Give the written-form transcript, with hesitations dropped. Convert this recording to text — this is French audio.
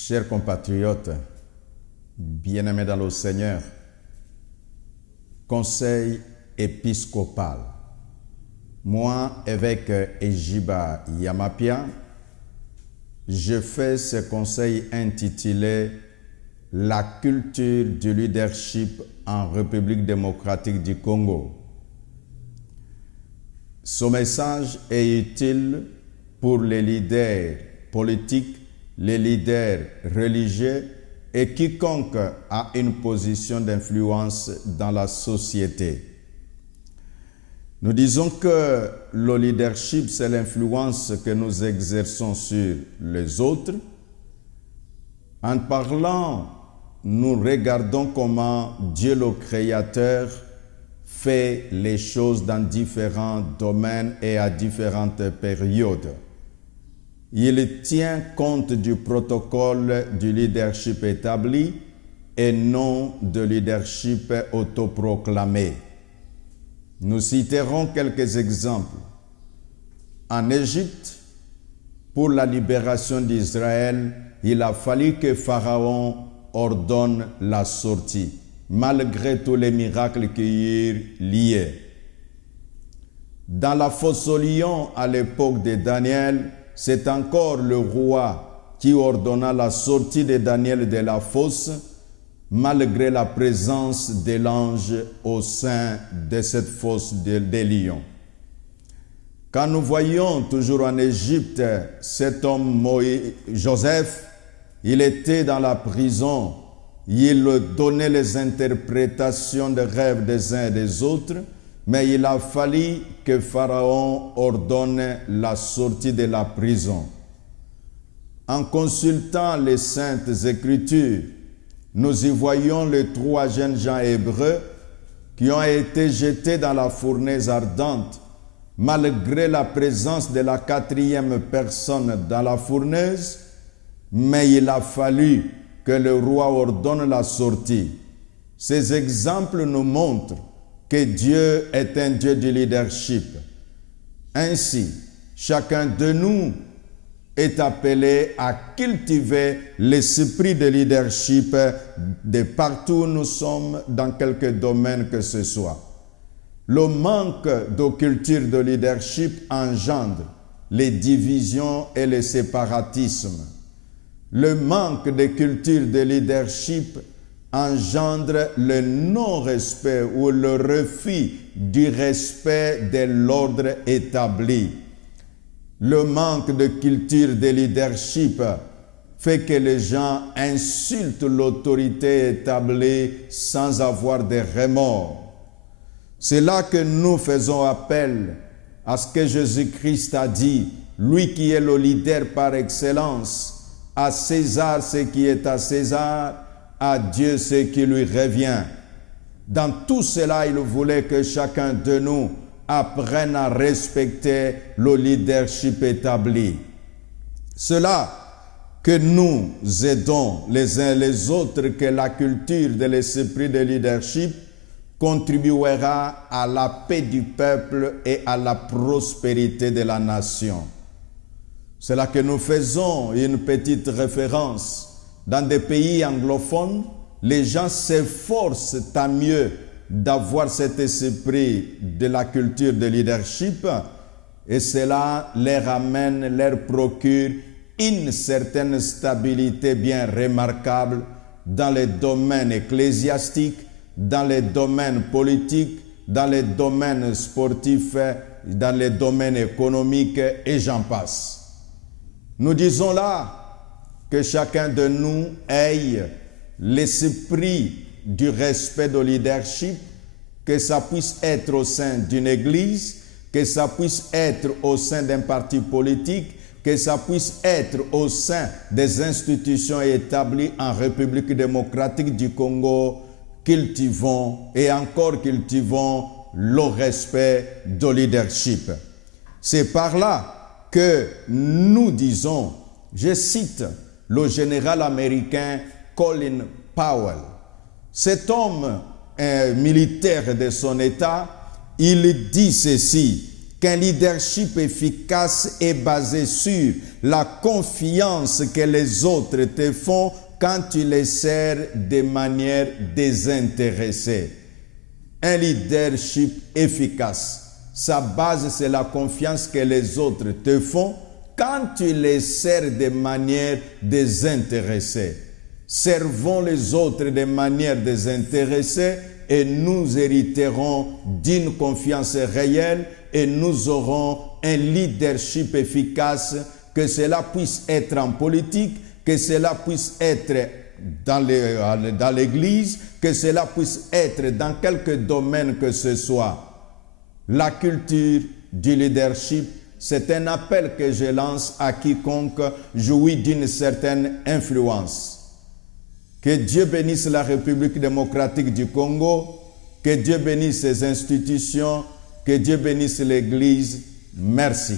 Chers compatriotes, bien-aimés dans le Seigneur, Conseil épiscopal. Moi, évêque Ejiba Yamapia, je fais ce conseil intitulé « La culture du leadership en République démocratique du Congo ». Ce message est utile pour les leaders politiques, les leaders religieux et quiconque a une position d'influence dans la société. Nous disons que le leadership, c'est l'influence que nous exerçons sur les autres. En parlant, nous regardons comment Dieu le Créateur fait les choses dans différents domaines et à différentes périodes. Il tient compte du protocole du leadership établi et non de leadership autoproclamé. Nous citerons quelques exemples. En Égypte, pour la libération d'Israël, il a fallu que Pharaon ordonne la sortie, malgré tous les miracles qui y eurent liés. Dans la fosse aux lions, à l'époque de Daniel, c'est encore le roi qui ordonna la sortie de Daniel de la fosse, malgré la présence de l'ange au sein de cette fosse des lions. Quand nous voyons toujours en Égypte cet homme Joseph, il était dans la prison, il donnait les interprétations des rêves des uns et des autres, mais il a fallu que Pharaon ordonne la sortie de la prison. En consultant les Saintes Écritures, nous y voyons les 3 jeunes gens hébreux qui ont été jetés dans la fournaise ardente, malgré la présence de la 4e personne dans la fournaise, mais il a fallu que le roi ordonne la sortie. Ces exemples nous montrent que Dieu est un Dieu du leadership. Ainsi, chacun de nous est appelé à cultiver l'esprit de leadership de partout où nous sommes, dans quelque domaine que ce soit. Le manque de culture de leadership engendre les divisions et le séparatisme. Le manque de culture de leadership engendre le non-respect ou le refus du respect de l'ordre établi. Le manque de culture de leadership fait que les gens insultent l'autorité établie sans avoir de remords. C'est là que nous faisons appel à ce que Jésus-Christ a dit, lui qui est le leader par excellence, à César ce qui est à César, à Dieu ce qui lui revient. Dans tout cela, il voulait que chacun de nous apprenne à respecter le leadership établi. Cela que nous aidons les uns les autres, que la culture de l'esprit de leadership contribuera à la paix du peuple et à la prospérité de la nation. C'est là que nous faisons une petite référence. Dans des pays anglophones, les gens s'efforcent tant mieux d'avoir cet esprit de la culture de leadership et cela leur amène, leur procure une certaine stabilité bien remarquable dans les domaines ecclésiastiques, dans les domaines politiques, dans les domaines sportifs, dans les domaines économiques et j'en passe. Nous disons là que chacun de nous ait l'esprit du respect de leadership, que ça puisse être au sein d'une église, que ça puisse être au sein d'un parti politique, que ça puisse être au sein des institutions établies en République démocratique du Congo. Cultivons et encore cultivons le respect de leadership. C'est par là que nous disons, je cite le général américain Colin Powell. Cet homme militaire de son État, il dit ceci, qu'un leadership efficace est basé sur la confiance que les autres te font quand tu les sers de manière désintéressée. Un leadership efficace, sa base c'est la confiance que les autres te font quand tu les sers de manière désintéressée. Servons les autres de manière désintéressée et nous hériterons d'une confiance réelle et nous aurons un leadership efficace, que cela puisse être en politique, que cela puisse être dans l'Église, que cela puisse être dans quelque domaine que ce soit. La culture du leadership, c'est un appel que je lance à quiconque jouit d'une certaine influence. Que Dieu bénisse la République démocratique du Congo, que Dieu bénisse ses institutions, que Dieu bénisse l'Église. Merci.